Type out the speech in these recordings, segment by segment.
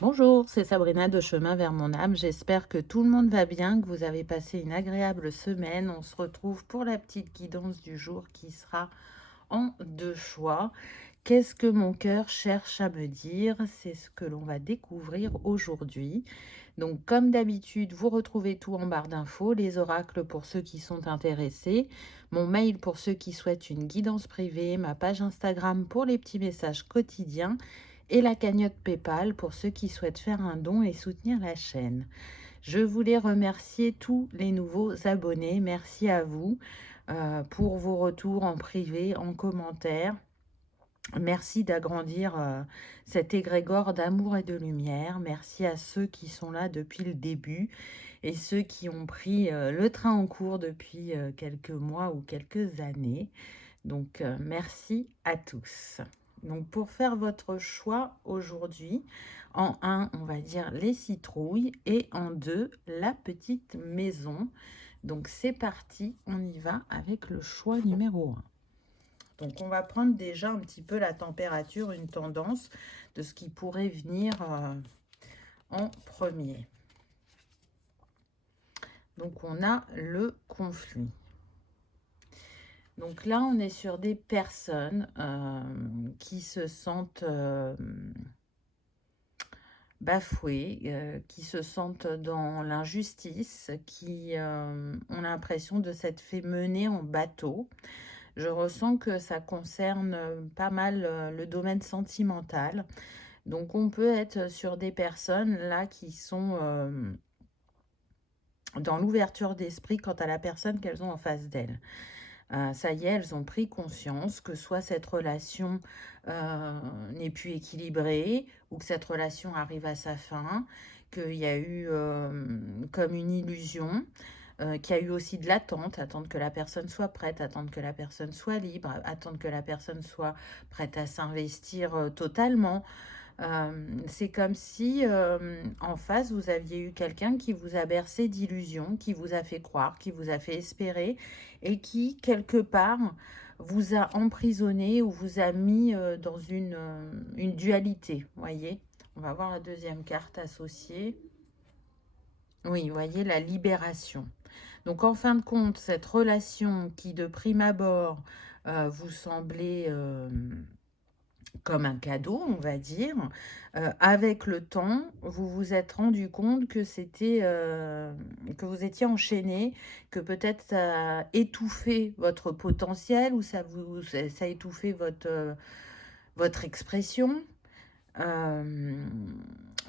Bonjour, c'est Sabrina de Chemin vers mon âme. J'espère que tout le monde va bien, que vous avez passé une agréable semaine. On se retrouve pour la petite guidance du jour qui sera en deux choix. Qu'est-ce que mon cœur cherche à me dire? C'est ce que l'on va découvrir aujourd'hui. Donc, comme d'habitude, vous retrouvez tout en barre d'infos, les oracles pour ceux qui sont intéressés, mon mail pour ceux qui souhaitent une guidance privée, ma page Instagram pour les petits messages quotidiens et la cagnotte PayPal pour ceux qui souhaitent faire un don et soutenir la chaîne. Je voulais remercier tous les nouveaux abonnés. Merci à vous pour vos retours en privé, en commentaire. Merci d'agrandir cet égrégore d'amour et de lumière. Merci à ceux qui sont là depuis le début et ceux qui ont pris le train en cours depuis quelques mois ou quelques années. Donc, merci à tous. Donc, pour faire votre choix aujourd'hui, en un, on va dire les citrouilles et en deux, la petite maison. Donc, c'est parti, on y va avec le choix numéro un. Donc, on va prendre déjà un petit peu la température, une tendance de ce qui pourrait venir en premier. Donc, on a le conflit. Donc là, on est sur des personnes qui se sentent bafouées, qui se sentent dans l'injustice, qui ont l'impression de s'être fait mener en bateau. Je ressens que ça concerne pas mal le domaine sentimental. Donc on peut être sur des personnes là qui sont dans l'ouverture d'esprit quant à la personne qu'elles ont en face d'elles. Ça y est, elles ont pris conscience que soit cette relation n'est plus équilibrée ou que cette relation arrive à sa fin, qu'il y a eu comme une illusion, qu'il y a eu aussi de l'attente, attendre que la personne soit prête, attendre que la personne soit libre, attendre que la personne soit prête à s'investir totalement. C'est comme si en face, vous aviez eu quelqu'un qui vous a bercé d'illusions, qui vous a fait croire, qui vous a fait espérer et qui, quelque part, vous a emprisonné ou vous a mis dans une dualité, voyez. On va voir la deuxième carte associée. Oui, vous voyez, la libération. Donc, en fin de compte, cette relation qui, de prime abord, vous semblait comme un cadeau, on va dire. Avec le temps, vous vous êtes rendu compte que c'était que vous étiez enchaîné, que peut-être ça a étouffé votre potentiel ou ça a étouffé votre expression. Euh,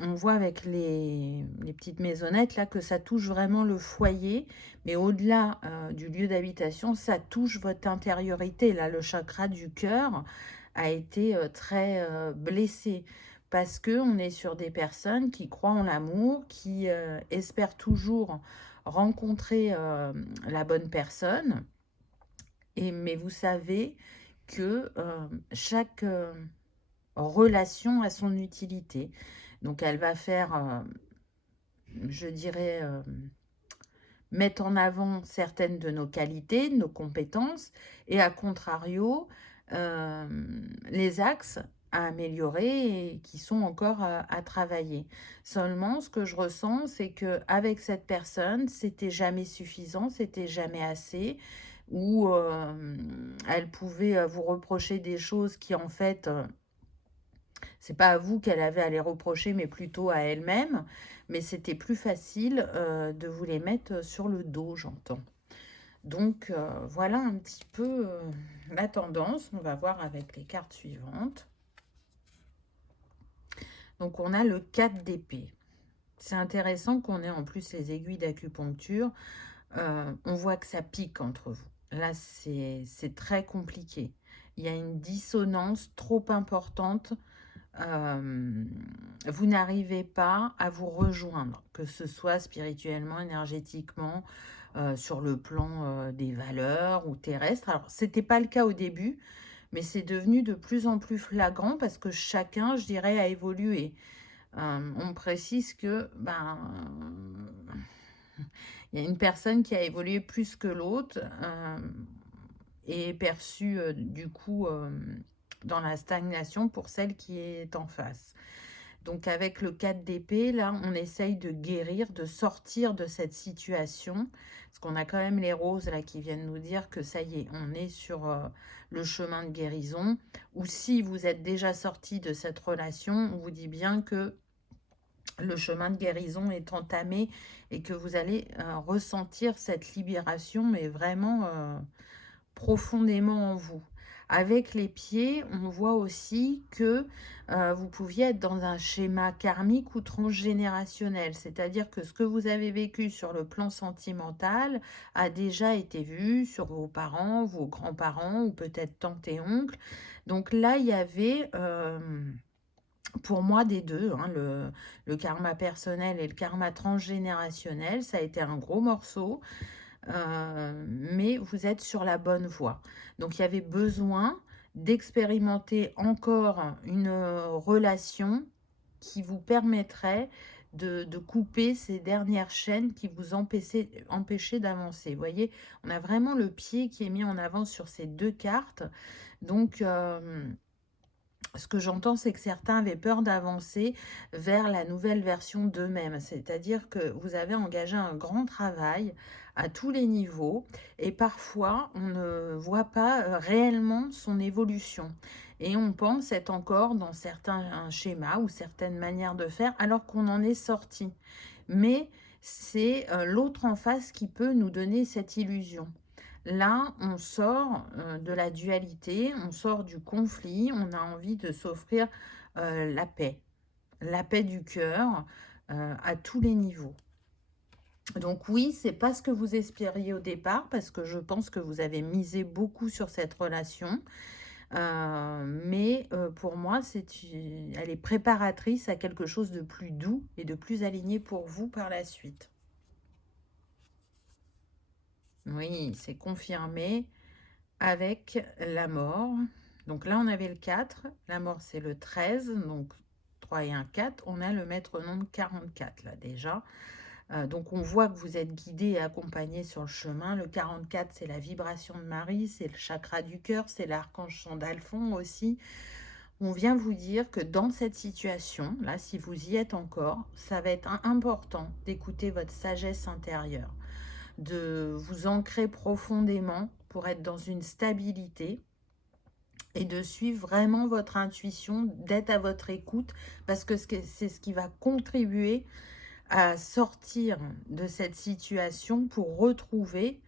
on voit avec les petites maisonnettes là que ça touche vraiment le foyer, mais au-delà du lieu d'habitation, ça touche votre intériorité. Là, le chakra du cœur a été très blessé parce que on est sur des personnes qui croient en l'amour, qui espèrent toujours rencontrer la bonne personne. Mais vous savez que chaque relation a son utilité. Donc elle va faire, je dirais, mettre en avant certaines de nos qualités, de nos compétences, et à contrario, les axes à améliorer et qui sont encore à travailler. Seulement, ce que je ressens, c'est que avec cette personne, c'était jamais suffisant, c'était jamais assez, ou elle pouvait vous reprocher des choses qui en fait c'est pas à vous qu'elle avait à les reprocher, mais plutôt à elle-même. Mais c'était plus facile de vous les mettre sur le dos, j'entends. Donc voilà un petit peu la tendance. On va voir avec les cartes suivantes. Donc on a le 4 d'épée. C'est intéressant qu'on ait en plus les aiguilles d'acupuncture. On voit que ça pique entre vous. Là, c'est très compliqué. Il y a une dissonance trop importante. Vous n'arrivez pas à vous rejoindre, que ce soit spirituellement, énergétiquement, sur le plan des valeurs ou terrestres. Alors, c'était pas le cas au début, mais c'est devenu de plus en plus flagrant parce que chacun, je dirais, a évolué. On précise que il y a une personne qui a évolué plus que l'autre et est perçue du coup dans la stagnation pour celle qui est en face. Donc avec le 4 d'épée, là, on essaye de guérir, de sortir de cette situation. Parce qu'on a quand même les roses là qui viennent nous dire que ça y est, on est sur le chemin de guérison. Ou si vous êtes déjà sorti de cette relation, on vous dit bien que le chemin de guérison est entamé et que vous allez ressentir cette libération, mais vraiment profondément en vous. Avec les pieds, on voit aussi que vous pouviez être dans un schéma karmique ou transgénérationnel, c'est-à-dire que ce que vous avez vécu sur le plan sentimental a déjà été vu sur vos parents, vos grands-parents ou peut-être tantes et oncles. Donc là, il y avait pour moi des deux, hein, le karma personnel et le karma transgénérationnel, ça a été un gros morceau. Mais vous êtes sur la bonne voie. Donc il y avait besoin d'expérimenter encore une relation qui vous permettrait de couper ces dernières chaînes qui vous empêchaient d'avancer. Vous voyez, on a vraiment le pied qui est mis en avant sur ces deux cartes. Donc, ce que j'entends, c'est que certains avaient peur d'avancer vers la nouvelle version d'eux-mêmes. C'est-à-dire que vous avez engagé un grand travail à tous les niveaux et parfois, on ne voit pas réellement son évolution. Et on pense être encore dans certains schémas ou certaines manières de faire alors qu'on en est sorti. Mais c'est l'autre en face qui peut nous donner cette illusion. Là, on sort de la dualité, on sort du conflit, on a envie de s'offrir la paix du cœur à tous les niveaux. Donc oui, c'est pas ce que vous espériez au départ, parce que je pense que vous avez misé beaucoup sur cette relation. Mais pour moi, elle est préparatrice à quelque chose de plus doux et de plus aligné pour vous par la suite. Oui, c'est confirmé avec la mort. Donc là, on avait le 4. La mort, c'est le 13. Donc 3 et 1, 4. On a le maître nombre 44 là déjà. Donc on voit que vous êtes guidé et accompagné sur le chemin. Le 44, c'est la vibration de Marie, c'est le chakra du cœur, c'est l'archange Sandalphon aussi. On vient vous dire que dans cette situation, là, si vous y êtes encore, ça va être important d'écouter votre sagesse intérieure, de vous ancrer profondément pour être dans une stabilité et de suivre vraiment votre intuition, d'être à votre écoute, parce que c'est ce qui va contribuer à sortir de cette situation pour retrouver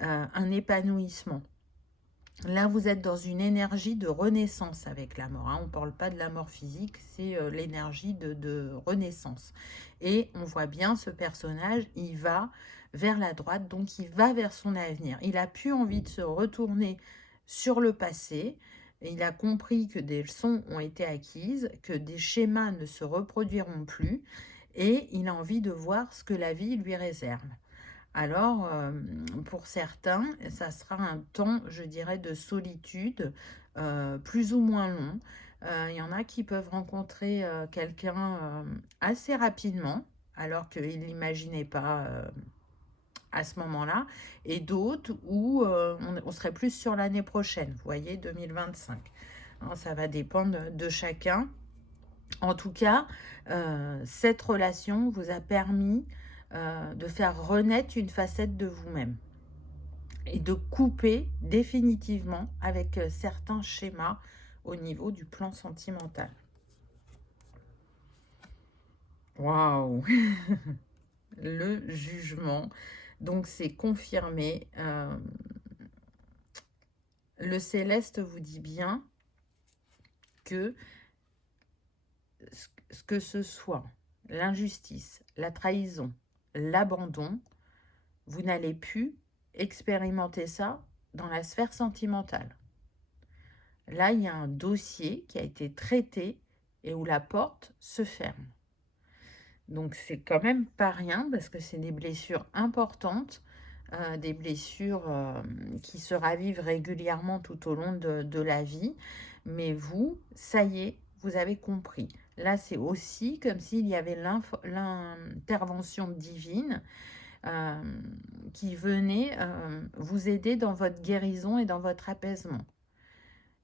un épanouissement. Là, vous êtes dans une énergie de renaissance avec la mort. Hein. On ne parle pas de la mort physique, c'est l'énergie de renaissance. Et on voit bien ce personnage, il va vers la droite, donc il va vers son avenir. Il a plus envie de se retourner sur le passé. Il a compris que des leçons ont été acquises, que des schémas ne se reproduiront plus. Et il a envie de voir ce que la vie lui réserve. Alors, pour certains, ça sera un temps, je dirais, de solitude, plus ou moins long. Il y en a qui peuvent rencontrer quelqu'un assez rapidement, alors qu'ils ne l'imaginaient pas à ce moment-là, et d'autres où on serait plus sur l'année prochaine, vous voyez, 2025. Alors, ça va dépendre de chacun. En tout cas, cette relation vous a permis de faire renaître une facette de vous-même et de couper définitivement avec certains schémas au niveau du plan sentimental. Waouh! Le jugement. Donc, c'est confirmé. Le céleste vous dit bien que ce soit l'injustice, la trahison, l'abandon, vous n'allez plus expérimenter ça dans la sphère sentimentale. Là, il y a un dossier qui a été traité et où la porte se ferme. Donc, c'est quand même pas rien parce que c'est des blessures importantes, des blessures qui se ravivent régulièrement tout au long de la vie. Mais vous, ça y est, vous avez compris. Là, c'est aussi comme s'il y avait l'intervention divine qui venait vous aider dans votre guérison et dans votre apaisement.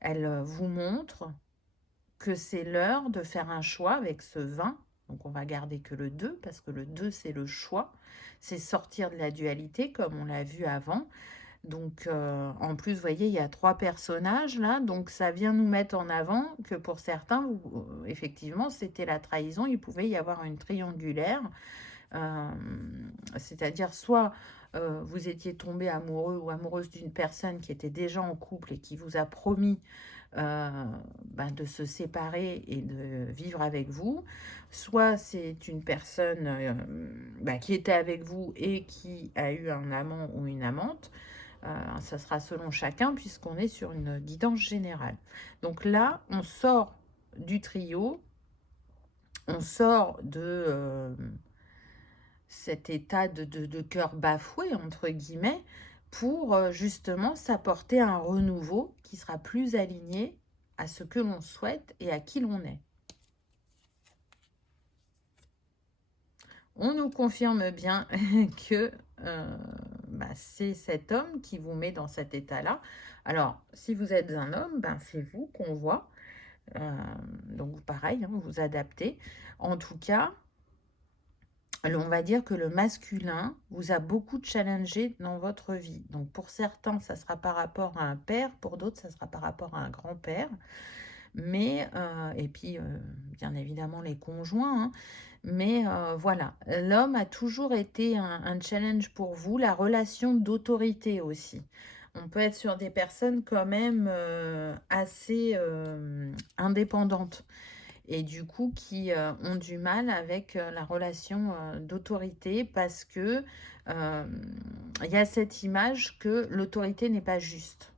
Elle vous montre que c'est l'heure de faire un choix avec ce 20. Donc on va garder que le 2 parce que le 2 c'est le choix. C'est sortir de la dualité comme on l'a vu avant. Donc en plus, vous voyez, il y a 3 personnages là. Donc ça vient nous mettre en avant que pour certains, effectivement, c'était la trahison. Il pouvait y avoir une triangulaire. C'est-à-dire soit vous étiez tombé amoureux ou amoureuse d'une personne qui était déjà en couple et qui vous a promis de se séparer et de vivre avec vous, soit c'est une personne qui était avec vous et qui a eu un amant ou une amante. Ça sera selon chacun puisqu'on est sur une guidance générale. Donc là, on sort du trio, on sort de cet état de cœur bafoué, entre guillemets, pour justement s'apporter un renouveau qui sera plus aligné à ce que l'on souhaite et à qui l'on est. On nous confirme bien que c'est cet homme qui vous met dans cet état-là. Alors, si vous êtes un homme, c'est vous qu'on voit. Donc, pareil, hein, vous adaptez. En tout cas, on va dire que le masculin vous a beaucoup challengé dans votre vie. Donc, pour certains, ça sera par rapport à un père. Pour d'autres, ça sera par rapport à un grand-père. Mais, et puis, bien évidemment, les conjoints, hein. Mais voilà, l'homme a toujours été un challenge pour vous, la relation d'autorité aussi. On peut être sur des personnes quand même assez indépendantes et du coup qui ont du mal avec la relation d'autorité parce que il y a cette image que l'autorité n'est pas juste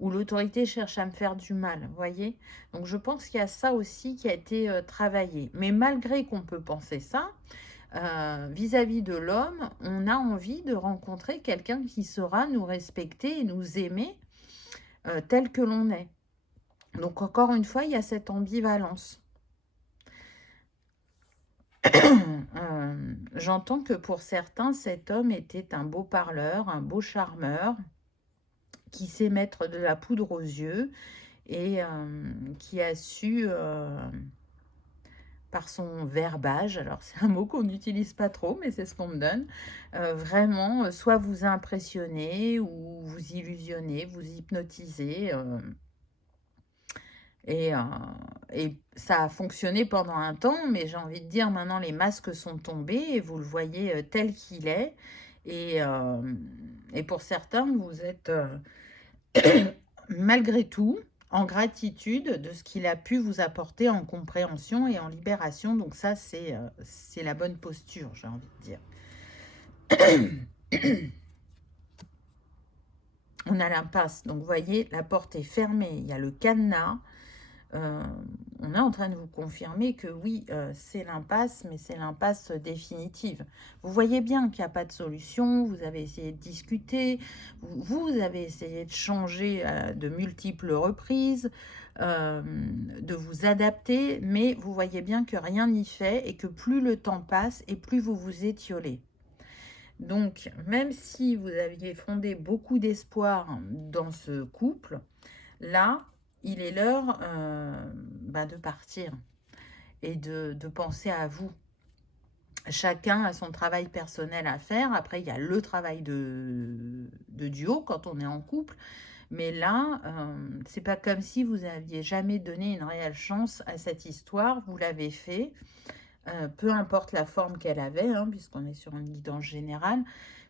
où l'autorité cherche à me faire du mal, vous voyez. Donc je pense qu'il y a ça aussi qui a été travaillé. Mais malgré qu'on peut penser ça, vis-à-vis de l'homme, on a envie de rencontrer quelqu'un qui saura nous respecter et nous aimer tel que l'on est. Donc encore une fois, il y a cette ambivalence. J'entends que pour certains, cet homme était un beau parleur, un beau charmeur, qui sait mettre de la poudre aux yeux et qui a su, par son verbage, alors c'est un mot qu'on n'utilise pas trop, mais c'est ce qu'on me donne, vraiment, soit vous impressionner ou vous illusionner, vous hypnotiser. Et ça a fonctionné pendant un temps, mais j'ai envie de dire, maintenant, les masques sont tombés et vous le voyez tel qu'il est. Et pour certains, vous êtes malgré tout en gratitude de ce qu'il a pu vous apporter en compréhension et en libération. Donc ça, c'est la bonne posture, j'ai envie de dire. On a l'impasse. Donc, vous voyez, la porte est fermée. Il y a le cadenas. On est en train de vous confirmer que oui, c'est l'impasse, mais c'est l'impasse définitive. Vous voyez bien qu'il n'y a pas de solution, vous avez essayé de discuter, vous avez essayé de changer de multiples reprises, de vous adapter, mais vous voyez bien que rien n'y fait et que plus le temps passe et plus vous vous étiolez. Donc, même si vous aviez fondé beaucoup d'espoir dans ce couple, là, il est l'heure de partir et de penser à vous. Chacun a son travail personnel à faire. Après, il y a le travail de duo quand on est en couple. Mais là, c'est pas comme si vous aviez jamais donné une réelle chance à cette histoire. Vous l'avez fait. Peu importe la forme qu'elle avait, hein, puisqu'on est sur une guidance générale.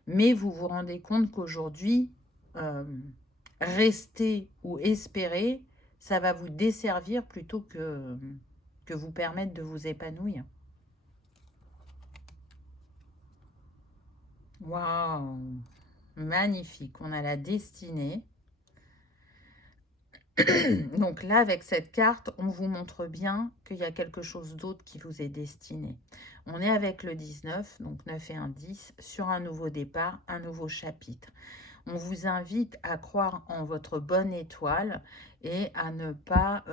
Mais vous vous rendez compte qu'aujourd'hui, rester ou espérer, ça va vous desservir plutôt que vous permettre de vous épanouir. Waouh! Magnifique. On a la destinée. Donc là, avec cette carte, on vous montre bien qu'il y a quelque chose d'autre qui vous est destiné. On est avec le 19, donc 9 et 1, 10, sur un nouveau départ, un nouveau chapitre. On vous invite à croire en votre bonne étoile et à ne pas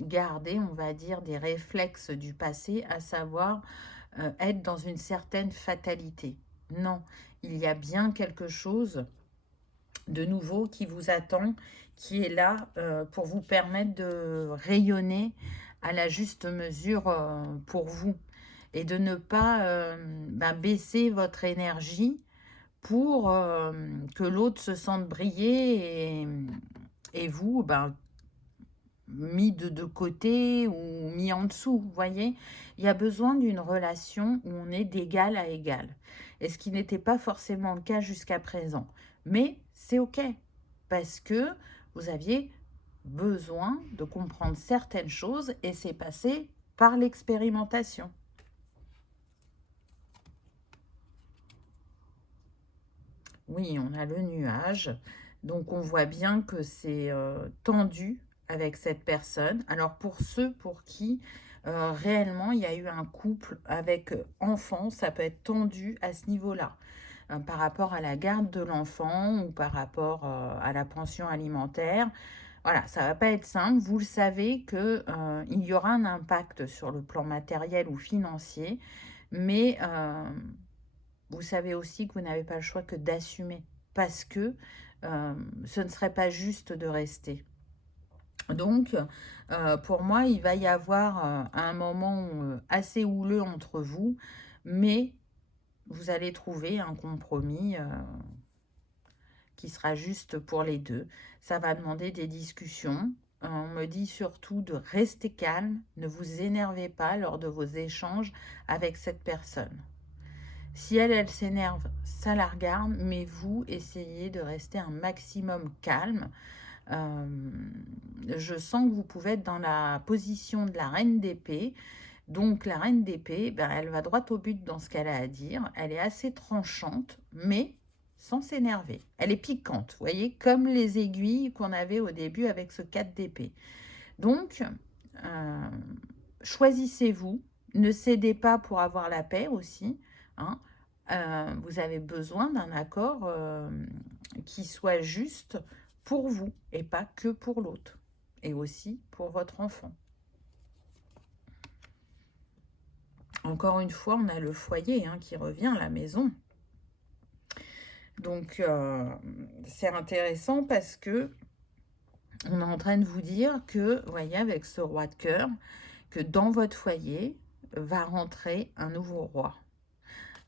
garder, on va dire, des réflexes du passé, à savoir être dans une certaine fatalité. Non, il y a bien quelque chose de nouveau qui vous attend, qui est là pour vous permettre de rayonner à la juste mesure pour vous et de ne pas baisser votre énergie pour que l'autre se sente briller et vous, mis de côté ou mis en dessous, vous voyez? Il y a besoin d'une relation où on est d'égal à égal. Et ce qui n'était pas forcément le cas jusqu'à présent. Mais c'est OK, parce que vous aviez besoin de comprendre certaines choses et c'est passé par l'expérimentation. Oui, on a le nuage. Donc, on voit bien que c'est tendu avec cette personne. Alors, pour ceux pour qui réellement il y a eu un couple avec enfant, ça peut être tendu à ce niveau-là. Par rapport à la garde de l'enfant ou par rapport à la pension alimentaire. Voilà, ça va pas être simple. Vous le savez que il y aura un impact sur le plan matériel ou financier, mais vous savez aussi que vous n'avez pas le choix que d'assumer parce que ce ne serait pas juste de rester. Donc, pour moi, il va y avoir un moment assez houleux entre vous, mais vous allez trouver un compromis qui sera juste pour les deux. Ça va demander des discussions. On me dit surtout de rester calme, ne vous énervez pas lors de vos échanges avec cette personne. Si elle s'énerve, ça la regarde, mais vous, essayez de rester un maximum calme. Je sens que vous pouvez être dans la position de la reine d'épée. Donc, la reine d'épée, elle va droit au but dans ce qu'elle a à dire. Elle est assez tranchante, mais sans s'énerver. Elle est piquante, vous voyez, comme les aiguilles qu'on avait au début avec ce 4 d'épée. Donc, choisissez-vous. Ne cédez pas pour avoir la paix aussi. Hein. Vous avez besoin d'un accord qui soit juste pour vous et pas que pour l'autre. Et aussi pour votre enfant. Encore une fois, on a le foyer qui revient à la maison. Donc, c'est intéressant parce que on est en train de vous dire que, vous voyez, avec ce roi de cœur, que dans votre foyer va rentrer un nouveau roi.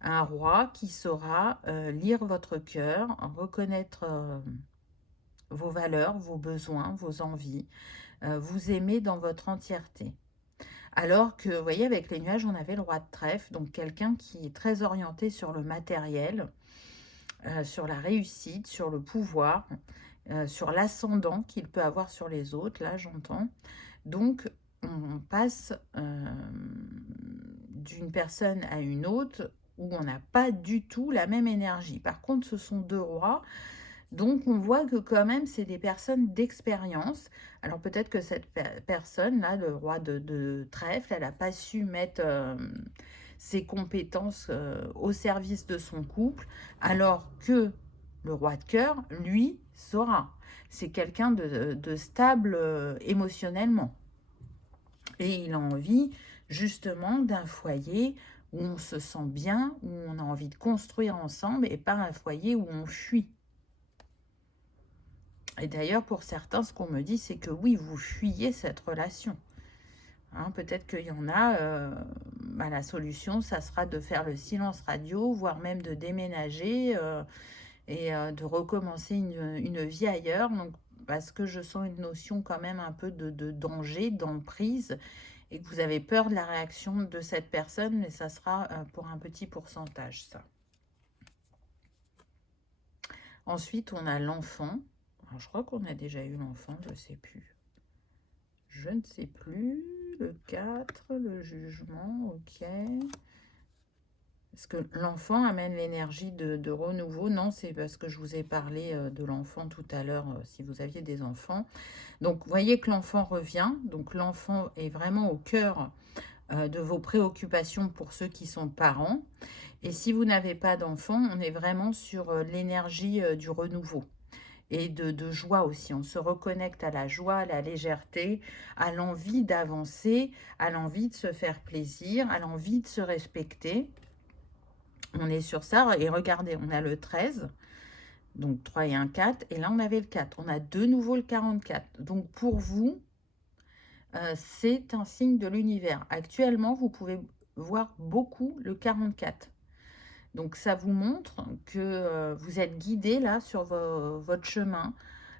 Un roi qui saura lire votre cœur, reconnaître vos valeurs, vos besoins, vos envies, vous aimer dans votre entièreté. Alors que, vous voyez, avec les nuages, on avait le roi de trèfle, donc quelqu'un qui est très orienté sur le matériel, sur la réussite, sur le pouvoir, sur l'ascendant qu'il peut avoir sur les autres, là j'entends. Donc, on passe d'une personne à une autre où on n'a pas du tout la même énergie. Par contre, ce sont deux rois. Donc, on voit que quand même, c'est des personnes d'expérience. Alors, peut-être que cette personne-là, le roi de trèfle, elle n'a pas su mettre ses compétences au service de son couple, alors que le roi de cœur, lui, saura. C'est quelqu'un de stable émotionnellement. Et il a envie, justement, d'un foyer où on se sent bien, où on a envie de construire ensemble, et pas un foyer où on fuit. Et d'ailleurs, pour certains, ce qu'on me dit, c'est que oui, vous fuyez cette relation. Hein, peut-être qu'il y en a, la solution, ça sera de faire le silence radio, voire même de déménager et de recommencer une vie ailleurs. Donc, parce que je sens une notion quand même un peu de danger, d'emprise, et que vous avez peur de la réaction de cette personne, mais ça sera pour un petit pourcentage, ça. Ensuite, on a l'enfant. Alors, je crois qu'on a déjà eu l'enfant, je ne sais plus. Je ne sais plus. Le 4, le jugement, ok. Est-ce que l'enfant amène l'énergie de renouveau? Non, c'est parce que je vous ai parlé de l'enfant tout à l'heure, si vous aviez des enfants. Donc, vous voyez que l'enfant revient. Donc, l'enfant est vraiment au cœur de vos préoccupations pour ceux qui sont parents. Et si vous n'avez pas d'enfant, on est vraiment sur l'énergie du renouveau. Et de joie aussi. On se reconnecte à la joie, à la légèreté, à l'envie d'avancer, à l'envie de se faire plaisir, à l'envie de se respecter. On est sur ça. Et regardez, on a le 13. Donc 3 et un 4. Et là, on avait le 4. On a de nouveau le 44. Donc pour vous, c'est un signe de l'univers. Actuellement, vous pouvez voir beaucoup le 44. Donc ça vous montre que vous êtes guidé là sur votre chemin.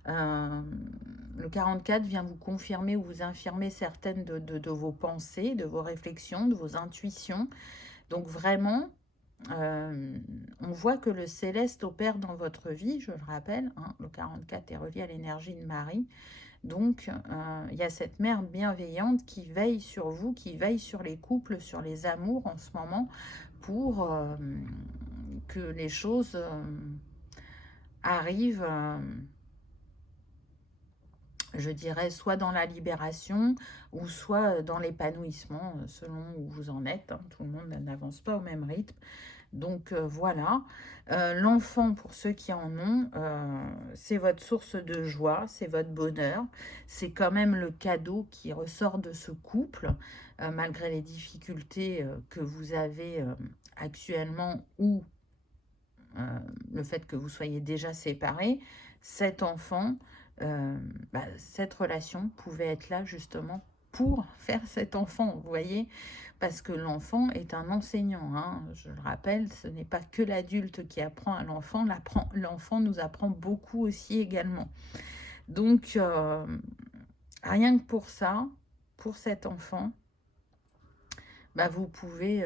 Le 44 vient vous confirmer ou vous infirmer certaines de vos pensées, de vos réflexions, de vos intuitions. Donc vraiment, on voit que le céleste opère dans votre vie, je le rappelle, hein, le 44 est relié à l'énergie de Marie. Donc, il y a cette mère bienveillante qui veille sur vous, qui veille sur les couples, sur les amours en ce moment, pour que les choses arrivent, je dirais, soit dans la libération ou soit dans l'épanouissement, selon où vous en êtes. Hein. Tout le monde n'avance pas au même rythme. Donc voilà, l'enfant, pour ceux qui en ont, c'est votre source de joie, c'est votre bonheur. C'est quand même le cadeau qui ressort de ce couple, malgré les difficultés que vous avez actuellement ou le fait que vous soyez déjà séparés. Cet enfant, cette relation pouvait être là justement pour faire cet enfant, vous voyez, parce que l'enfant est un enseignant, hein. Je le rappelle, ce n'est pas que l'adulte qui apprend à l'enfant, l'enfant nous apprend beaucoup aussi également. Donc, rien que pour ça, pour cet enfant, vous pouvez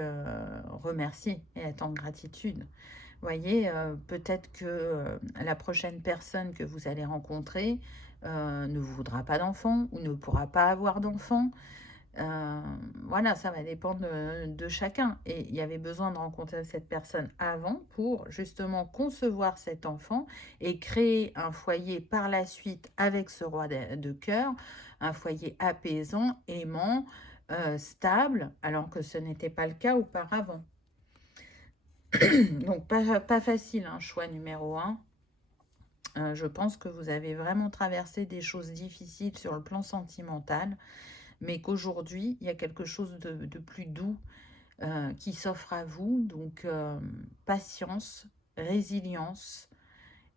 remercier et être en gratitude. Vous voyez, peut-être que la prochaine personne que vous allez rencontrer ne voudra pas d'enfant ou ne pourra pas avoir d'enfant. Voilà, ça va dépendre de chacun. Et il y avait besoin de rencontrer cette personne avant pour justement concevoir cet enfant et créer un foyer par la suite avec ce roi de cœur, un foyer apaisant, aimant, stable, alors que ce n'était pas le cas auparavant. Donc, pas facile, hein, choix numéro 1. Je pense que vous avez vraiment traversé des choses difficiles sur le plan sentimental, mais qu'aujourd'hui, il y a quelque chose de plus doux qui s'offre à vous. Donc, patience, résilience,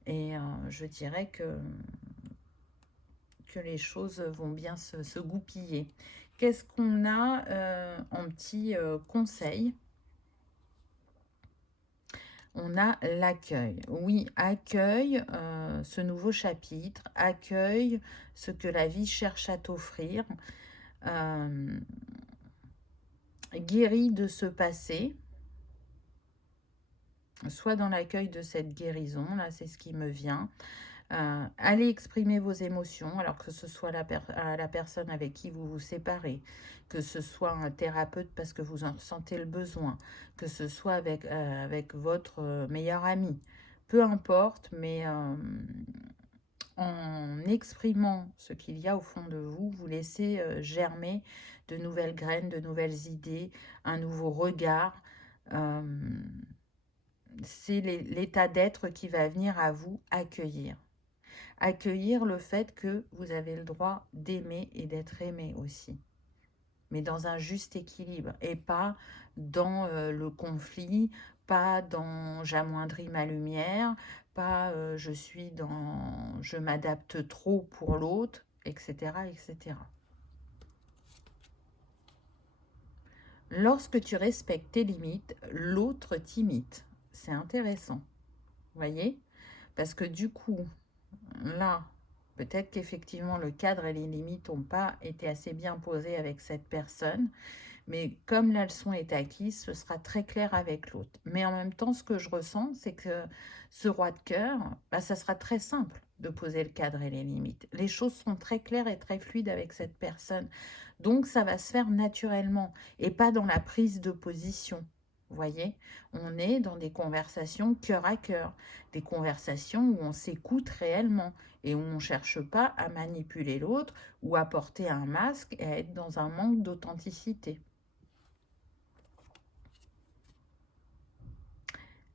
et je dirais que les choses vont bien se goupiller. Qu'est-ce qu'on a en petit conseil? On a l'accueil. Oui, accueille ce nouveau chapitre, accueille ce que la vie cherche à t'offrir, guéris de ce passé, soit dans l'accueil de cette guérison, là c'est ce qui me vient. Allez exprimer vos émotions, alors que ce soit la personne avec qui vous vous séparez, que ce soit un thérapeute parce que vous en ressentez le besoin, que ce soit avec votre meilleur ami. Peu importe, mais en exprimant ce qu'il y a au fond de vous, vous laissez germer de nouvelles graines, de nouvelles idées, un nouveau regard. C'est l'état d'être qui va venir à vous accueillir. Accueillir le fait que vous avez le droit d'aimer et d'être aimé aussi. Mais dans un juste équilibre et pas dans le conflit, pas dans j'amoindris ma lumière, pas je m'adapte trop pour l'autre, etc., etc. Lorsque tu respectes tes limites, l'autre t'imite. C'est intéressant. Vous voyez? Parce que du coup, là, peut-être qu'effectivement le cadre et les limites n'ont pas été assez bien posés avec cette personne, mais comme la leçon est acquise, ce sera très clair avec l'autre. Mais en même temps, ce que je ressens, c'est que ce roi de cœur, ça sera très simple de poser le cadre et les limites. Les choses sont très claires et très fluides avec cette personne. Donc, ça va se faire naturellement et pas dans la prise de position. Vous voyez, on est dans des conversations cœur à cœur, des conversations où on s'écoute réellement et où on ne cherche pas à manipuler l'autre ou à porter un masque et à être dans un manque d'authenticité.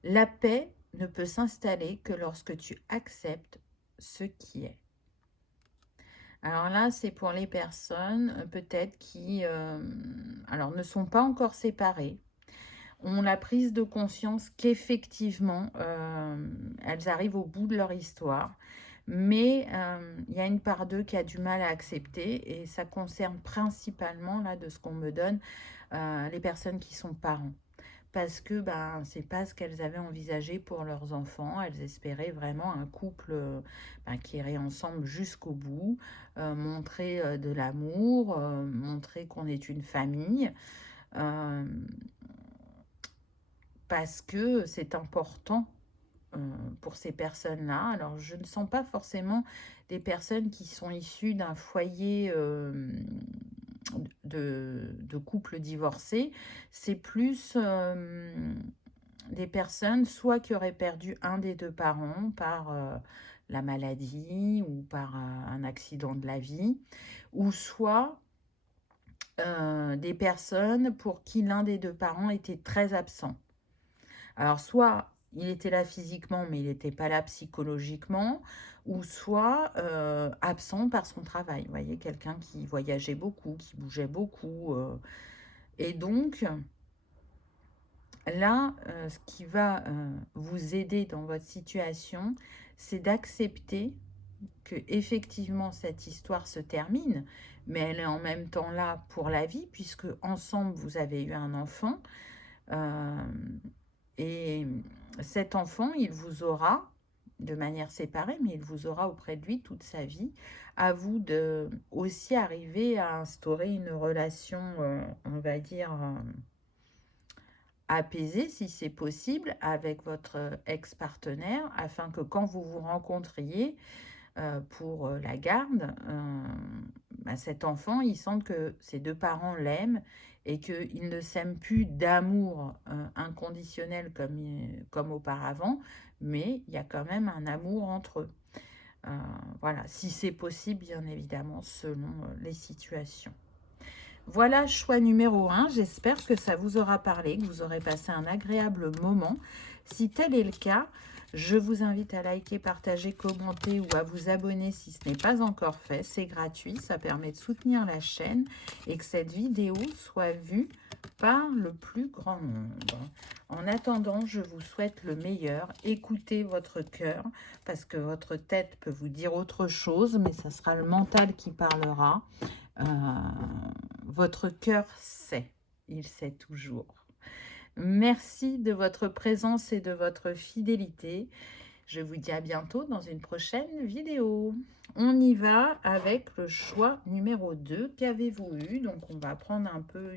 La paix ne peut s'installer que lorsque tu acceptes ce qui est. Alors là, c'est pour les personnes peut-être qui ne sont pas encore séparées ont la prise de conscience qu'effectivement, elles arrivent au bout de leur histoire. Mais il y a une part d'eux qui a du mal à accepter et ça concerne principalement, là, de ce qu'on me donne, les personnes qui sont parents. Parce que ben, c'est pas ce qu'elles avaient envisagé pour leurs enfants. Elles espéraient vraiment un couple ben, qui irait ensemble jusqu'au bout, montrer de l'amour, montrer qu'on est une famille. euh, Parce que c'est important pour ces personnes-là. Alors, je ne sens pas forcément des personnes qui sont issues d'un foyer de couple divorcé. C'est plus des personnes soit qui auraient perdu un des deux parents par la maladie ou par un accident de la vie, ou soit des personnes pour qui l'un des deux parents était très absent. Alors, soit il était là physiquement, mais il n'était pas là psychologiquement, ou soit absent par son travail. Vous voyez, quelqu'un qui voyageait beaucoup, qui bougeait beaucoup. Et donc, là, ce qui va vous aider dans votre situation, c'est d'accepter que effectivement cette histoire se termine, mais elle est en même temps là pour la vie, puisque ensemble vous avez eu un enfant. Euh, et cet enfant, il vous aura, de manière séparée, mais il vous aura auprès de lui toute sa vie. À vous de aussi arriver à instaurer une relation, on va dire, apaisée, si c'est possible, avec votre ex-partenaire, afin que quand vous vous rencontriez pour la garde, bah, cet enfant, il sente que ses deux parents l'aiment et qu'ils ne s'aiment plus d'amour inconditionnel comme auparavant, mais il y a quand même un amour entre eux. Voilà, si c'est possible, bien évidemment, selon les situations. Voilà, choix numéro 1. J'espère que ça vous aura parlé, que vous aurez passé un agréable moment. Si tel est le cas, je vous invite à liker, partager, commenter ou à vous abonner si ce n'est pas encore fait. C'est gratuit, ça permet de soutenir la chaîne et que cette vidéo soit vue par le plus grand nombre. En attendant, je vous souhaite le meilleur. Écoutez votre cœur parce que votre tête peut vous dire autre chose, mais ça sera le mental qui parlera. Votre cœur sait, il sait toujours. Merci de votre présence et de votre fidélité. Je vous dis à bientôt dans une prochaine vidéo. On y va avec le choix numéro 2. Qu'avez-vous eu? Donc, on va prendre un peu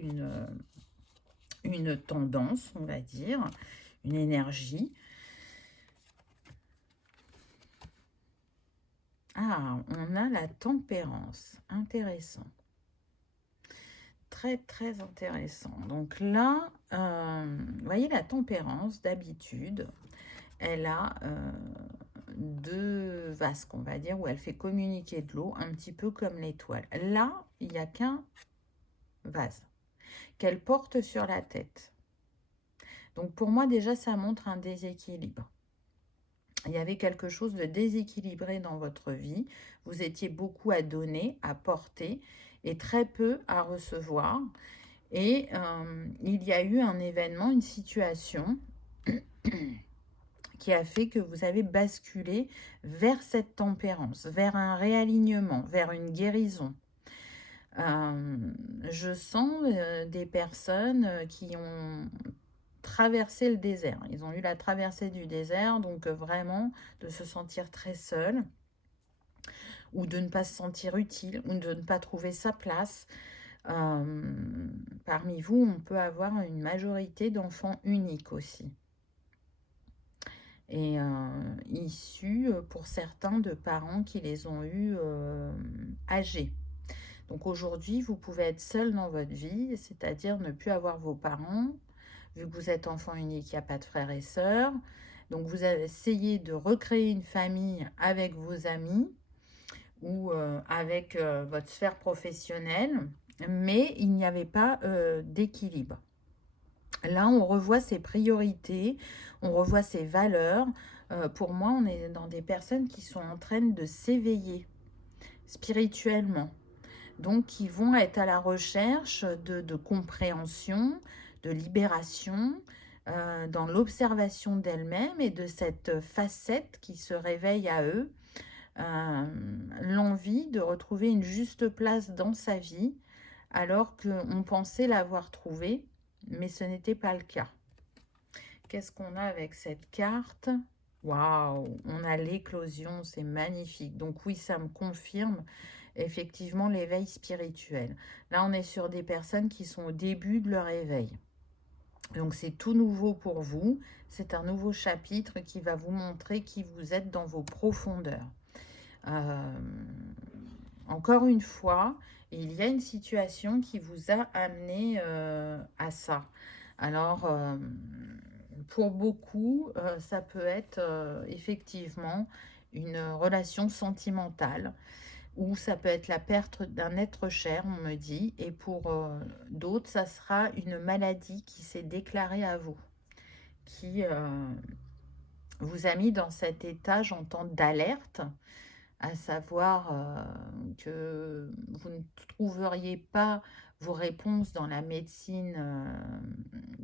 une tendance, on va dire, une énergie. Ah, on a la tempérance. Intéressant. Très, très intéressant. Donc là, vous voyez, la tempérance, d'habitude, elle a deux vasques, on va dire, où elle fait communiquer de l'eau, un petit peu comme l'étoile. Là, il n'y a qu'un vase qu'elle porte sur la tête. Donc pour moi, déjà, ça montre un déséquilibre. Il y avait quelque chose de déséquilibré dans votre vie. Vous étiez beaucoup à donner, à porter, et très peu à recevoir. Et il y a eu un événement, une situation qui a fait que vous avez basculé vers cette tempérance, vers un réalignement, vers une guérison. Je sens des personnes qui ont traversé le désert. Ils ont eu la traversée du désert, donc vraiment de se sentir très seul, ou de ne pas se sentir utile, ou de ne pas trouver sa place. Parmi vous, on peut avoir une majorité d'enfants uniques aussi. Et issus, pour certains, de parents qui les ont eus âgés. Donc aujourd'hui, vous pouvez être seul dans votre vie, c'est-à-dire ne plus avoir vos parents. Vu que vous êtes enfant unique, il n'y a pas de frères et sœurs. Donc vous allez essayer de recréer une famille avec vos amis ou avec votre sphère professionnelle, mais il n'y avait pas d'équilibre. Là, on revoit ses priorités, on revoit ses valeurs. Pour moi, on est dans des personnes qui sont en train de s'éveiller spirituellement. Donc, qui vont être à la recherche de compréhension, de libération, dans l'observation d'elle-même et de cette facette qui se réveille à eux, l'envie de retrouver une juste place dans sa vie, alors qu'on pensait l'avoir trouvée, mais ce n'était pas le cas. Qu'est-ce qu'on a avec cette carte? Waouh, on a l'éclosion, c'est magnifique. Donc oui, ça me confirme effectivement l'éveil spirituel. Là, on est sur des personnes qui sont au début de leur éveil. Donc c'est tout nouveau pour vous. C'est un nouveau chapitre qui va vous montrer qui vous êtes dans vos profondeurs. Encore une fois, il y a une situation qui vous a amené à ça. Alors, pour beaucoup, ça peut être effectivement une relation sentimentale ou ça peut être la perte d'un être cher, on me dit. Et pour d'autres, ça sera une maladie qui s'est déclarée à vous, qui vous a mis dans cet état, j'entends, d'alerte, à savoir que vous ne trouveriez pas vos réponses dans la médecine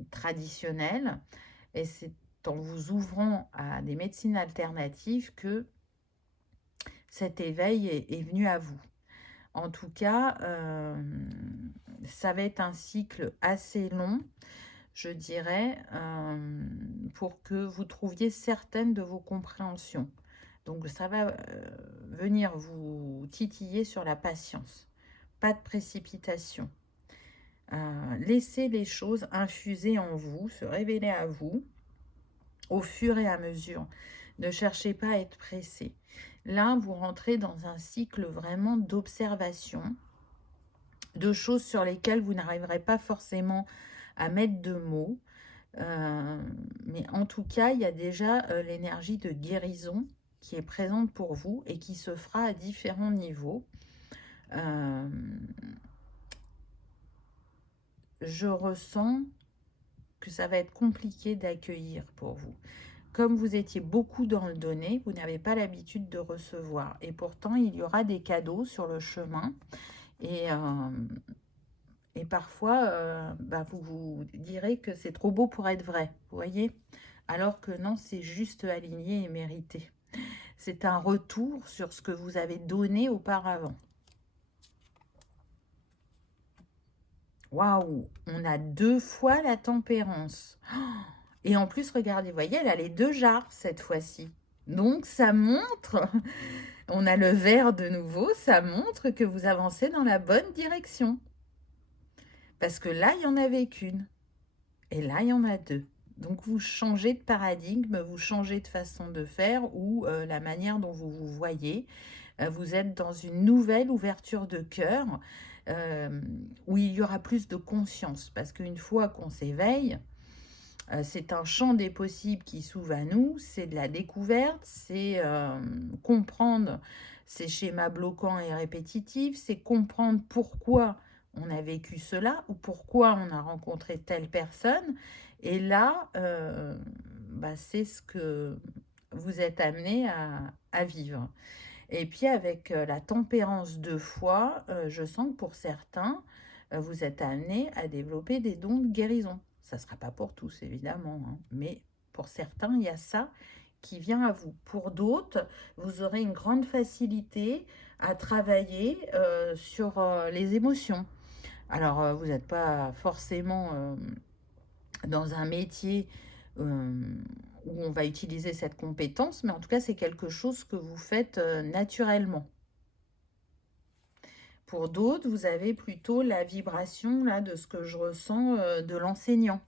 traditionnelle. Et c'est en vous ouvrant à des médecines alternatives que cet éveil est venu à vous. En tout cas, ça va être un cycle assez long, je dirais, pour que vous trouviez certaines de vos compréhensions. Donc, ça va venir vous titiller sur la patience. Pas de précipitation. Laissez les choses infuser en vous, se révéler à vous au fur et à mesure. Ne cherchez pas à être pressé. Là, vous rentrez dans un cycle vraiment d'observation, de choses sur lesquelles vous n'arriverez pas forcément à mettre de mots. Mais en tout cas, il y a déjà l'énergie de guérison qui est présente pour vous et qui se fera à différents niveaux. Je ressens que ça va être compliqué d'accueillir pour vous. Comme vous étiez beaucoup dans le donner, vous n'avez pas l'habitude de recevoir. Et pourtant, il y aura des cadeaux sur le chemin. Et parfois, vous vous direz que c'est trop beau pour être vrai, vous voyez? Alors que non, c'est juste aligné et mérité. C'est un retour sur ce que vous avez donné auparavant. Waouh, on a 2 fois la tempérance. Et en plus, regardez, vous voyez, elle a les 2 jarres cette fois-ci. Donc, ça montre, on a le vert de nouveau, ça montre que vous avancez dans la bonne direction. Parce que là, il n'y en avait qu'une. Et là, il y en a 2. Donc, vous changez de paradigme, vous changez de façon de faire ou la manière dont vous vous voyez. Vous êtes dans une nouvelle ouverture de cœur où il y aura plus de conscience. Parce qu'une fois qu'on s'éveille, c'est un champ des possibles qui s'ouvre à nous, c'est de la découverte, c'est comprendre ces schémas bloquants et répétitifs, c'est comprendre pourquoi on a vécu cela ou pourquoi on a rencontré telle personne. Et là, c'est ce que vous êtes amené à vivre. Et puis avec la tempérance 2 fois, je sens que pour certains, vous êtes amené à développer des dons de guérison. Ça ne sera pas pour tous, évidemment, hein, mais pour certains, il y a ça qui vient à vous. Pour d'autres, vous aurez une grande facilité à travailler sur les émotions. Alors, vous n'êtes pas forcément dans un métier où on va utiliser cette compétence, mais en tout cas, c'est quelque chose que vous faites naturellement. Pour d'autres, vous avez plutôt la vibration là, de ce que je ressens de l'enseignant.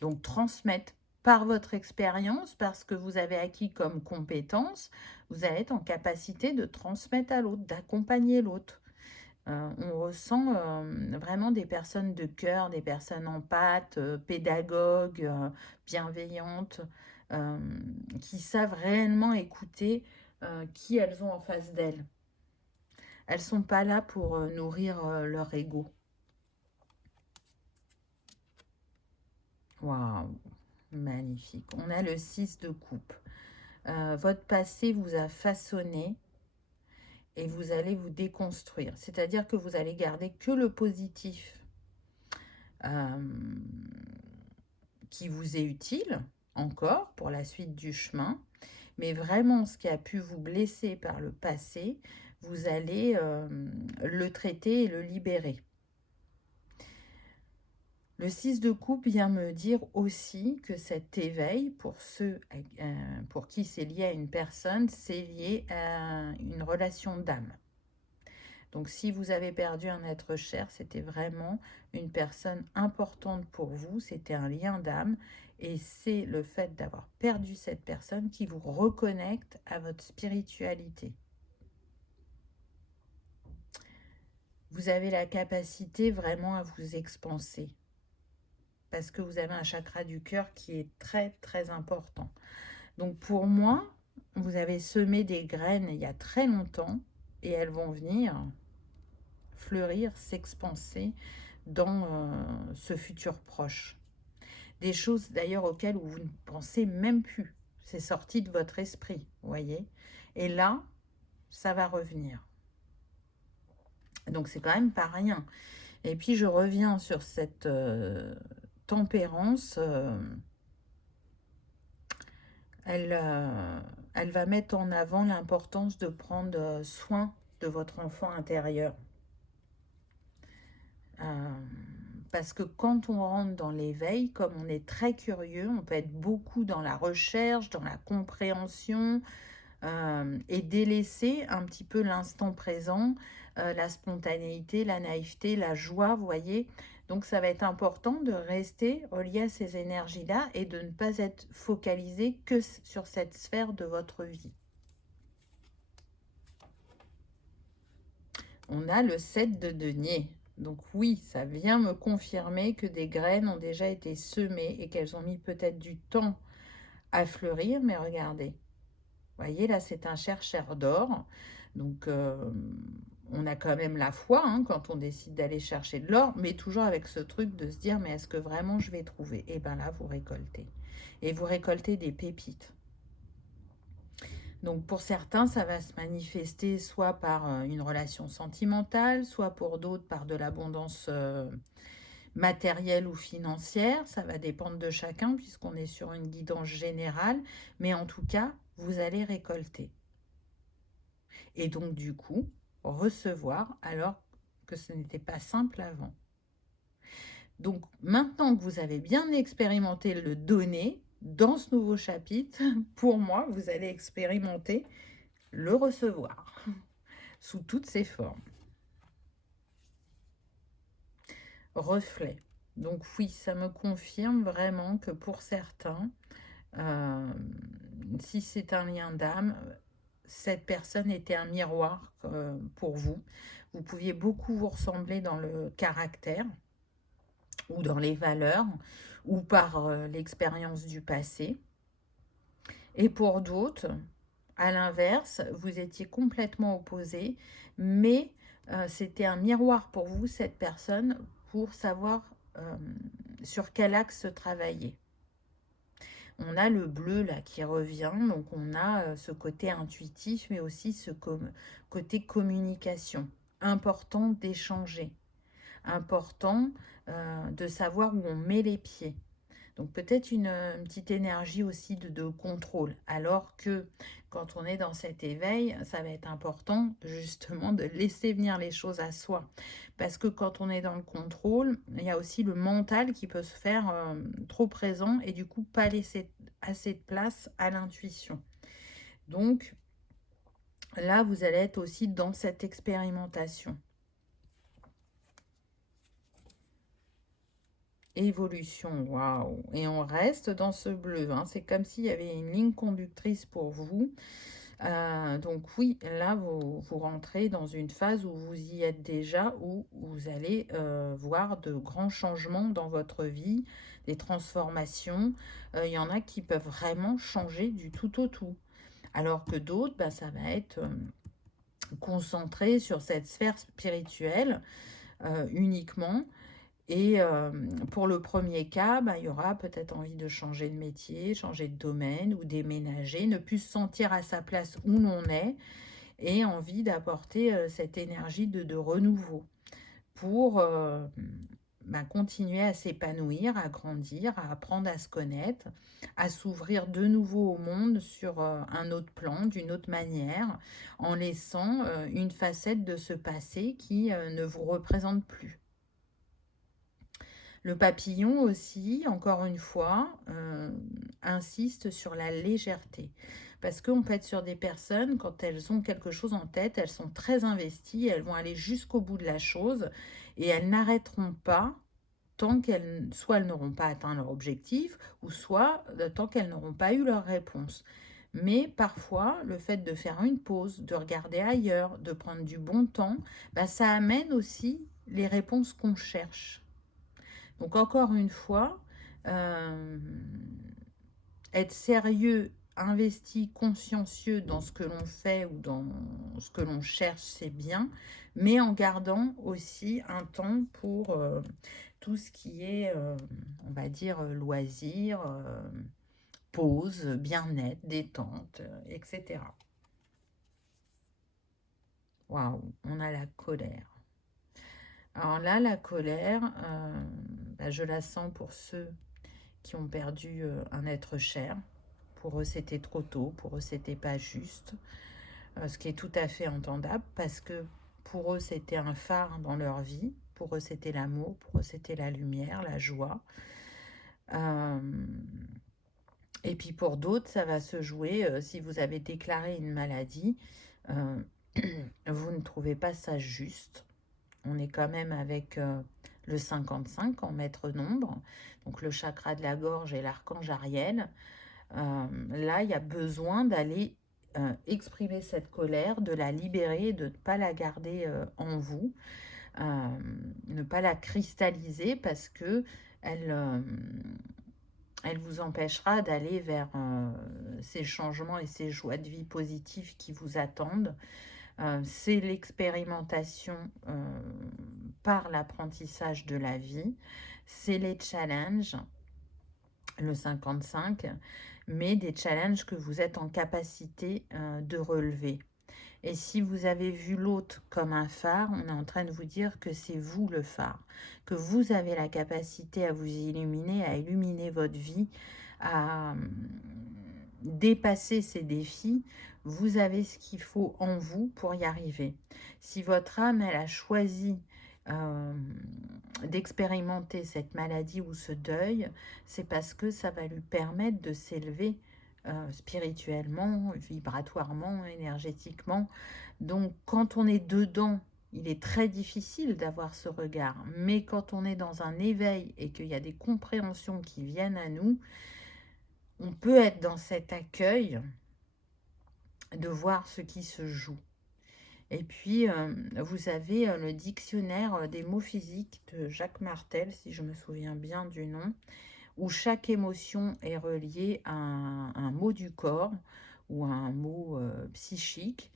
Donc, transmettre par votre expérience, parce que vous avez acquis comme compétence, vous allez être en capacité de transmettre à l'autre, d'accompagner l'autre. On ressent vraiment des personnes de cœur, des personnes empathes, pédagogues, bienveillantes, qui savent réellement écouter qui elles ont en face d'elles. Elles ne sont pas là pour nourrir leur ego. Waouh, magnifique. On a le 6 de coupe. Votre passé vous a façonné et vous allez vous déconstruire. C'est-à-dire que vous allez garder que le positif. qui vous est utile encore pour la suite du chemin, mais vraiment ce qui a pu vous blesser par le passé, vous allez le traiter et le libérer. Le 6 de coupe vient me dire aussi que cet éveil, pour ceux pour qui c'est lié à une personne, c'est lié à une relation d'âme. Donc si vous avez perdu un être cher, c'était vraiment une personne importante pour vous, c'était un lien d'âme, et c'est le fait d'avoir perdu cette personne qui vous reconnecte à votre spiritualité. Vous avez la capacité vraiment à vous expanser, parce que vous avez un chakra du cœur qui est très très important. Donc pour moi, vous avez semé des graines il y a très longtemps, et elles vont venir fleurir, s'expanser dans ce futur proche. Des choses d'ailleurs auxquelles vous ne pensez même plus. C'est sorti de votre esprit, vous voyez. Et là, ça va revenir. Donc c'est quand même pas rien. Et puis je reviens sur cette tempérance. Elle va mettre en avant l'importance de prendre soin de votre enfant intérieur. Parce que quand on rentre dans l'éveil, comme on est très curieux, on peut être beaucoup dans la recherche, dans la compréhension, et délaisser un petit peu l'instant présent, la spontanéité, la naïveté, la joie, vous voyez. Donc ça va être important de rester relié à ces énergies-là et de ne pas être focalisé que sur cette sphère de votre vie. On a le 7 de denier. Donc oui, ça vient me confirmer que des graines ont déjà été semées et qu'elles ont mis peut-être du temps à fleurir. Mais regardez, vous voyez, là, c'est un chercheur d'or. Donc, on a quand même la foi hein, quand on décide d'aller chercher de l'or, mais toujours avec ce truc de se dire, mais est-ce que vraiment je vais trouver? Et bien là, vous récoltez. Et vous récoltez des pépites. Donc pour certains, ça va se manifester soit par une relation sentimentale, soit pour d'autres par de l'abondance matérielle ou financière. Ça va dépendre de chacun puisqu'on est sur une guidance générale. Mais en tout cas, vous allez récolter. Et donc du coup, recevoir alors que ce n'était pas simple avant. Donc maintenant que vous avez bien expérimenté le donner, dans ce nouveau chapitre, pour moi, vous allez expérimenter le recevoir sous toutes ses formes. Reflet. Donc oui, ça me confirme vraiment que pour certains, si c'est un lien d'âme, cette personne était un miroir pour vous. Vous pouviez beaucoup vous ressembler dans le caractère ou dans les valeurs ou par l'expérience du passé. Et pour d'autres, à l'inverse, vous étiez complètement opposés, mais c'était un miroir pour vous, cette personne, pour savoir sur quel axe travailler. On a le bleu là qui revient, donc on a ce côté intuitif, mais aussi ce côté communication. Important d'échanger, important de savoir où on met les pieds. Donc peut-être une petite énergie aussi de contrôle, alors que quand on est dans cet éveil, ça va être important justement de laisser venir les choses à soi. Parce que quand on est dans le contrôle, il y a aussi le mental qui peut se faire trop présent et du coup pas laisser assez de place à l'intuition. Donc là, vous allez être aussi dans cette expérimentation. Évolution, waouh! Et on reste dans ce bleu, hein. C'est comme s'il y avait une ligne conductrice pour vous. Donc oui, là, vous rentrez dans une phase où vous y êtes déjà, où vous allez voir de grands changements dans votre vie, des transformations. Il y en a qui peuvent vraiment changer du tout au tout. Alors que d'autres, bah, ça va être concentré sur cette sphère spirituelle uniquement. Et pour le premier cas, bah, il y aura peut-être envie de changer de métier, changer de domaine ou déménager, ne plus se sentir à sa place où l'on est et envie d'apporter cette énergie de renouveau pour continuer à s'épanouir, à grandir, à apprendre à se connaître, à s'ouvrir de nouveau au monde sur un autre plan, d'une autre manière, en laissant une facette de ce passé qui ne vous représente plus. Le papillon aussi, encore une fois, insiste sur la légèreté. Parce qu'on peut être sur des personnes, quand elles ont quelque chose en tête, elles sont très investies, elles vont aller jusqu'au bout de la chose et elles n'arrêteront pas tant qu'elles, soit elles n'auront pas atteint leur objectif, ou soit tant qu'elles n'auront pas eu leur réponse. Mais parfois, le fait de faire une pause, de regarder ailleurs, de prendre du bon temps, ça amène aussi les réponses qu'on cherche. Donc encore une fois, être sérieux, investi, consciencieux dans ce que l'on fait ou dans ce que l'on cherche, c'est bien, mais en gardant aussi un temps pour tout ce qui est, on va dire, loisir, pause, bien-être, détente, etc. Waouh, on a la colère. Alors là, la colère, je la sens pour ceux qui ont perdu un être cher. Pour eux, c'était trop tôt, pour eux, c'était pas juste, ce qui est tout à fait entendable parce que pour eux, c'était un phare dans leur vie, pour eux, c'était l'amour, pour eux, c'était la lumière, la joie. Et puis pour d'autres, ça va se jouer, si vous avez déclaré une maladie, vous ne trouvez pas ça juste. On est quand même avec le 55 en maître nombre, donc le chakra de la gorge et l'archange Ariel. Là, il y a besoin d'aller exprimer cette colère, de la libérer, de ne pas la garder en vous, ne pas la cristalliser parce que elle vous empêchera d'aller vers ces changements et ces joies de vie positives qui vous attendent. C'est l'expérimentation par l'apprentissage de la vie, c'est les challenges, le 55, mais des challenges que vous êtes en capacité de relever. Et si vous avez vu l'autre comme un phare, on est en train de vous dire que c'est vous le phare, que vous avez la capacité à vous illuminer, à illuminer votre vie, à dépasser ces défis. Vous avez ce qu'il faut en vous pour y arriver. Si votre âme, elle a choisi d'expérimenter cette maladie ou ce deuil, c'est parce que ça va lui permettre de s'élever spirituellement, vibratoirement, énergétiquement. Donc quand on est dedans, il est très difficile d'avoir ce regard. Mais quand on est dans un éveil et qu'il y a des compréhensions qui viennent à nous, on peut être dans cet accueil de voir ce qui se joue. Et puis, vous avez le dictionnaire des mots physiques de Jacques Martel, si je me souviens bien du nom, où chaque émotion est reliée à un mot du corps ou à un mot psychique.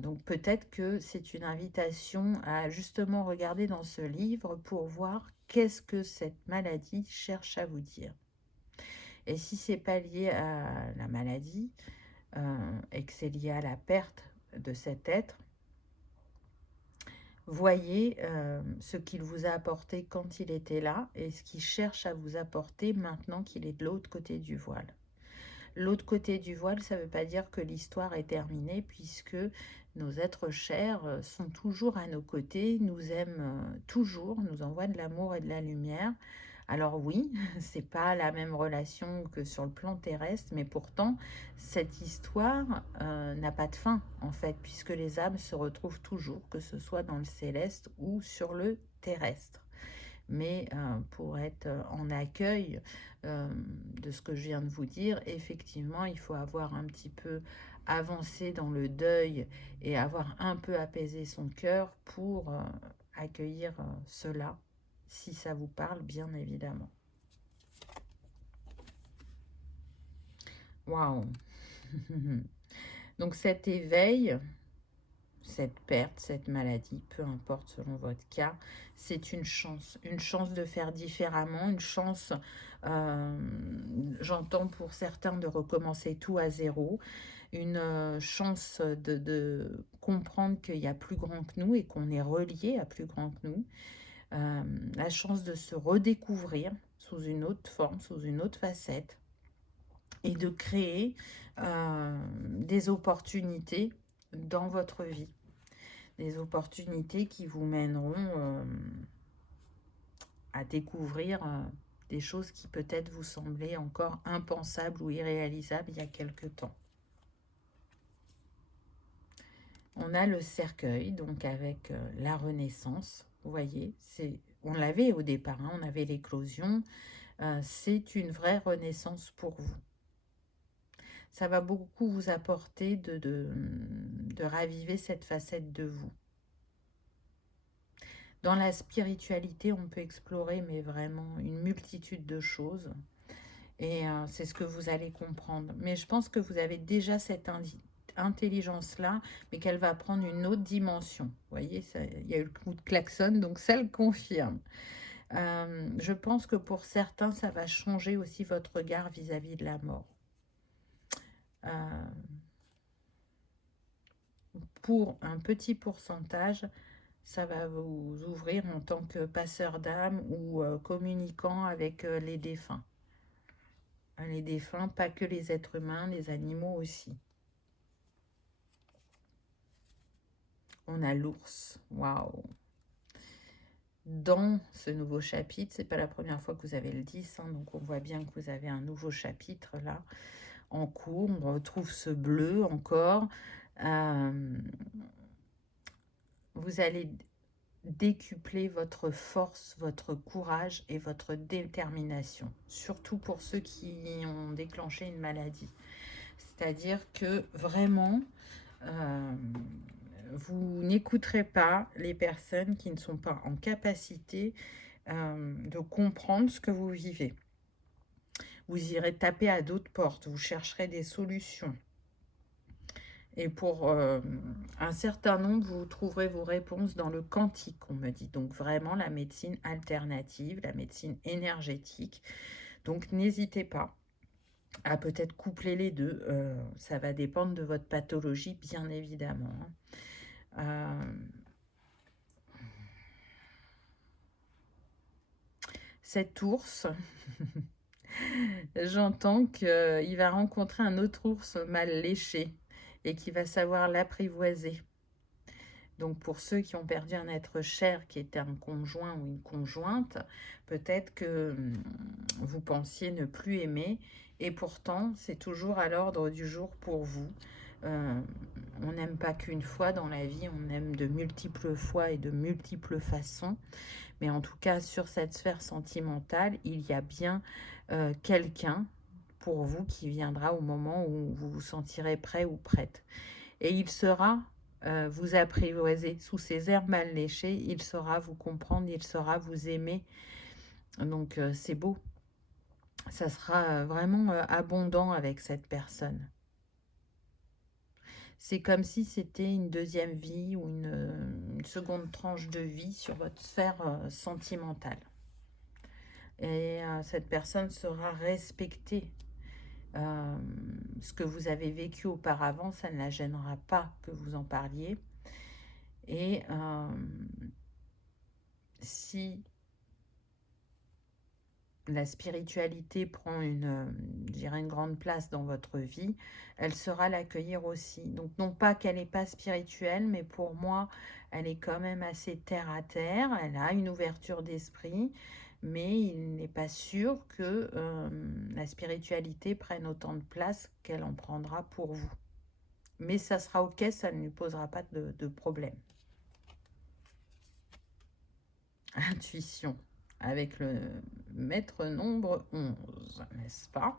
Donc peut-être que c'est une invitation à justement regarder dans ce livre pour voir qu'est-ce que cette maladie cherche à vous dire. Et si c'est pas lié à la maladie et que c'est lié à la perte de cet être, voyez ce qu'il vous a apporté quand il était là et ce qu'il cherche à vous apporter maintenant qu'il est de l'autre côté du voile. L'autre côté du voile, ça ne veut pas dire que l'histoire est terminée puisque nos êtres chers sont toujours à nos côtés, nous aiment toujours, nous envoient de l'amour et de la lumière. Alors oui, c'est pas la même relation que sur le plan terrestre, mais pourtant, cette histoire n'a pas de fin, en fait, puisque les âmes se retrouvent toujours, que ce soit dans le céleste ou sur le terrestre. Mais pour être en accueil de ce que je viens de vous dire, effectivement, il faut avoir un petit peu avancé dans le deuil et avoir un peu apaisé son cœur pour accueillir cela, si ça vous parle, bien évidemment. Waouh. Donc cet éveil, cette perte, cette maladie, peu importe selon votre cas, c'est une chance de faire différemment, une chance, j'entends pour certains, de recommencer tout à zéro, une chance de comprendre qu'il y a plus grand que nous et qu'on est relié à plus grand que nous. la chance de se redécouvrir sous une autre forme, sous une autre facette, et de créer des opportunités dans votre vie. Des opportunités qui vous mèneront à découvrir des choses qui peut-être vous semblaient encore impensables ou irréalisables il y a quelque temps. On a le cercueil, donc avec la renaissance. Vous voyez, on l'avait au départ, hein, on avait l'éclosion. C'est une vraie renaissance pour vous. Ça va beaucoup vous apporter de raviver cette facette de vous. Dans la spiritualité, on peut explorer, mais vraiment, une multitude de choses. Et c'est ce que vous allez comprendre. Mais je pense que vous avez déjà cette intelligence-là, mais qu'elle va prendre une autre dimension. Vous voyez, il y a eu le coup de klaxon, donc ça le confirme. Je pense que pour certains, ça va changer aussi votre regard vis-à-vis de la mort. Pour un petit pourcentage, ça va vous ouvrir en tant que passeur d'âme ou communicant avec les défunts. Les défunts, pas que les êtres humains, les animaux aussi. On a l'ours. Waouh! Dans ce nouveau chapitre, c'est pas la première fois que vous avez le 10, hein, donc on voit bien que vous avez un nouveau chapitre là en cours. On retrouve ce bleu encore. Vous allez décupler votre force, votre courage et votre détermination, surtout pour ceux qui ont déclenché une maladie. C'est-à-dire que vraiment, vous n'écouterez pas les personnes qui ne sont pas en capacité de comprendre ce que vous vivez. Vous irez taper à d'autres portes, vous chercherez des solutions. Et pour un certain nombre, vous trouverez vos réponses dans le quantique, on me dit. Donc vraiment la médecine alternative, la médecine énergétique. Donc n'hésitez pas à peut-être coupler les deux. Ça va dépendre de votre pathologie, bien évidemment. Cet ours, j'entends qu'il va rencontrer un autre ours mal léché et qui va savoir l'apprivoiser. Donc pour ceux qui ont perdu un être cher qui était un conjoint ou une conjointe, peut-être que vous pensiez ne plus aimer et pourtant c'est toujours à l'ordre du jour pour vous. On n'aime pas qu'une fois dans la vie, on aime de multiples fois et de multiples façons. Mais en tout cas, sur cette sphère sentimentale, il y a bien quelqu'un pour vous qui viendra au moment où vous vous sentirez prêt ou prête. Et il sera vous apprivoiser sous ses airs mal léchés, il saura vous comprendre, il saura vous aimer. Donc c'est beau. Ça sera vraiment abondant avec cette personne. C'est comme si c'était une deuxième vie ou une seconde tranche de vie sur votre sphère sentimentale. Et cette personne sera respectée. Ce que vous avez vécu auparavant, ça ne la gênera pas que vous en parliez. Et si la spiritualité prend je dirais une grande place dans votre vie, elle saura l'accueillir aussi. Donc non pas qu'elle n'est pas spirituelle, mais pour moi, elle est quand même assez terre à terre. Elle a une ouverture d'esprit, mais il n'est pas sûr que la spiritualité prenne autant de place qu'elle en prendra pour vous. Mais ça sera ok, ça ne lui posera pas de problème. Intuition, avec le maître nombre 11, n'est-ce pas?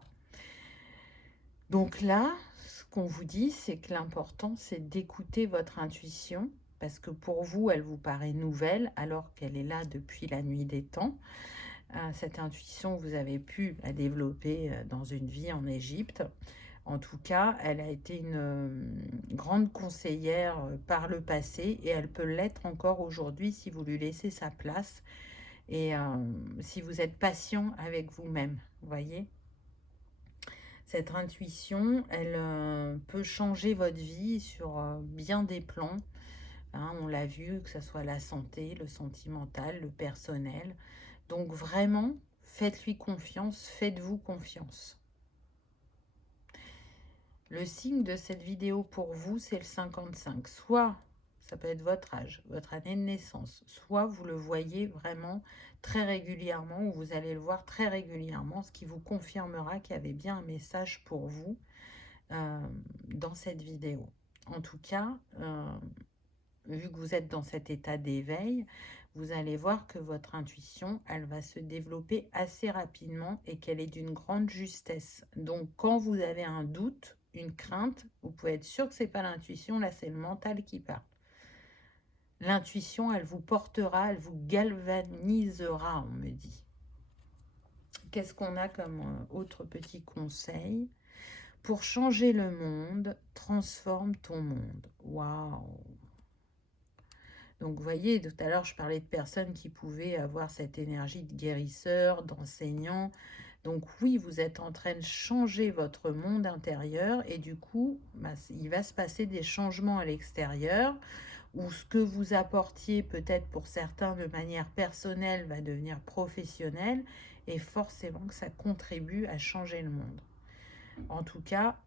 Donc là, ce qu'on vous dit, c'est que l'important, c'est d'écouter votre intuition, parce que pour vous, elle vous paraît nouvelle, alors qu'elle est là depuis la nuit des temps. Cette intuition, vous avez pu la développer dans une vie en Égypte. En tout cas, elle a été une grande conseillère par le passé, et elle peut l'être encore aujourd'hui si vous lui laissez sa place. Et si vous êtes patient avec vous-même, vous voyez, cette intuition, elle peut changer votre vie sur bien des plans. hein, on l'a vu, que ce soit la santé, le sentimental, le personnel. Donc vraiment, faites-lui confiance, faites-vous confiance. Le signe de cette vidéo pour vous, c'est le 55. Soit, ça peut être votre âge, votre année de naissance, soit vous le voyez vraiment très régulièrement, ou vous allez le voir très régulièrement, ce qui vous confirmera qu'il y avait bien un message pour vous dans cette vidéo. En tout cas, vu que vous êtes dans cet état d'éveil, vous allez voir que votre intuition, elle va se développer assez rapidement et qu'elle est d'une grande justesse. Donc, quand vous avez un doute, une crainte, vous pouvez être sûr que ce n'est pas l'intuition, là, c'est le mental qui parle. L'intuition, elle vous portera, elle vous galvanisera, on me dit. Qu'est-ce qu'on a comme autre petit conseil? Pour changer le monde, transforme ton monde. Waouh! Donc, vous voyez, tout à l'heure, je parlais de personnes qui pouvaient avoir cette énergie de guérisseur, d'enseignant. Donc, oui, vous êtes en train de changer votre monde intérieur et du coup, il va se passer des changements à l'extérieur où ce que vous apportiez peut-être pour certains de manière personnelle va devenir professionnel et forcément que ça contribue à changer le monde. En tout cas,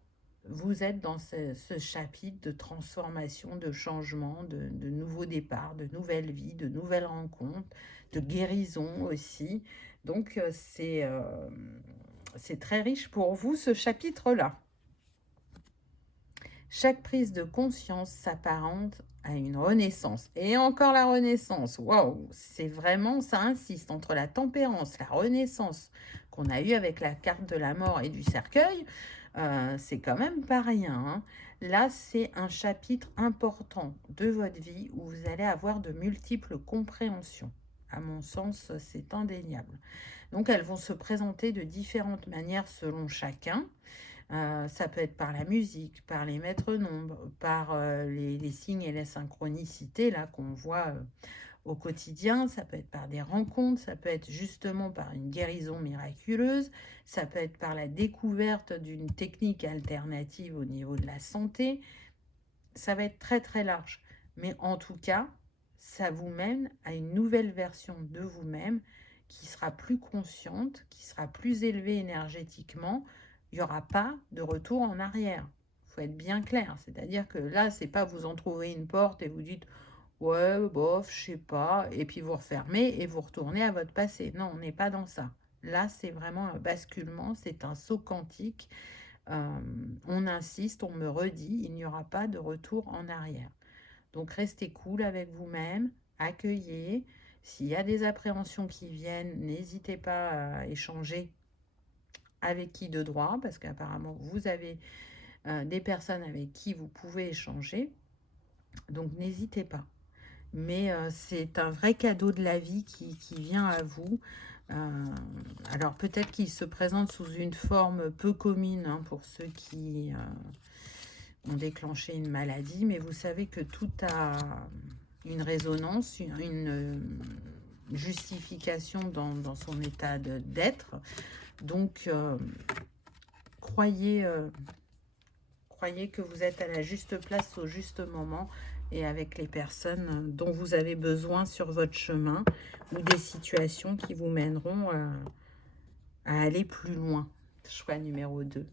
vous êtes dans ce chapitre de transformation, de changement, de nouveaux départs, de nouvelles vies, de nouvelles rencontres, de guérison aussi. Donc, c'est très riche pour vous, ce chapitre-là. Chaque prise de conscience s'apparente à une renaissance. Et encore la renaissance, waouh, c'est vraiment, ça insiste, entre la tempérance, la renaissance qu'on a eue avec la carte de la mort et du cercueil, c'est quand même pas rien. Hein. Là, c'est un chapitre important de votre vie où vous allez avoir de multiples compréhensions. À mon sens, c'est indéniable. Donc, elles vont se présenter de différentes manières selon chacun. Ça peut être par la musique, par les maîtres nombres, par les signes et les synchronicités là qu'on voit au quotidien. Ça peut être par des rencontres, ça peut être justement par une guérison miraculeuse, ça peut être par la découverte d'une technique alternative au niveau de la santé. Ça va être très très large. Mais en tout cas, ça vous mène à une nouvelle version de vous-même qui sera plus consciente, qui sera plus élevée énergétiquement. Il n'y aura pas de retour en arrière. Il faut être bien clair. C'est-à-dire que là, c'est pas vous en trouvez une porte et vous dites « ouais, bof, je sais pas », et puis vous refermez et vous retournez à votre passé. Non, on n'est pas dans ça. Là, c'est vraiment un basculement, c'est un saut quantique. On insiste, on me redit, il n'y aura pas de retour en arrière. Donc, restez cool avec vous-même, accueillez. S'il y a des appréhensions qui viennent, n'hésitez pas à échanger avec qui de droit, parce qu'apparemment, vous avez des personnes avec qui vous pouvez échanger. Donc, n'hésitez pas. Mais c'est un vrai cadeau de la vie qui vient à vous. Alors, peut-être qu'il se présente sous une forme peu commune hein, pour ceux qui ont déclenché une maladie, mais vous savez que tout a une résonance, une justification dans son état d'être. Donc, croyez que vous êtes à la juste place au juste moment et avec les personnes dont vous avez besoin sur votre chemin ou des situations qui vous mèneront à aller plus loin. Choix numéro 2.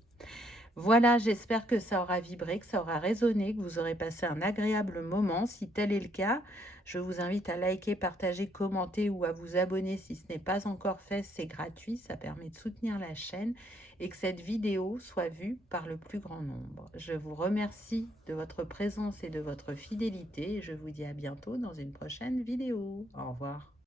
Voilà, j'espère que ça aura vibré, que ça aura résonné, que vous aurez passé un agréable moment. Si tel est le cas, je vous invite à liker, partager, commenter ou à vous abonner si ce n'est pas encore fait. C'est gratuit, ça permet de soutenir la chaîne et que cette vidéo soit vue par le plus grand nombre. Je vous remercie de votre présence et de votre fidélité et je vous dis à bientôt dans une prochaine vidéo. Au revoir.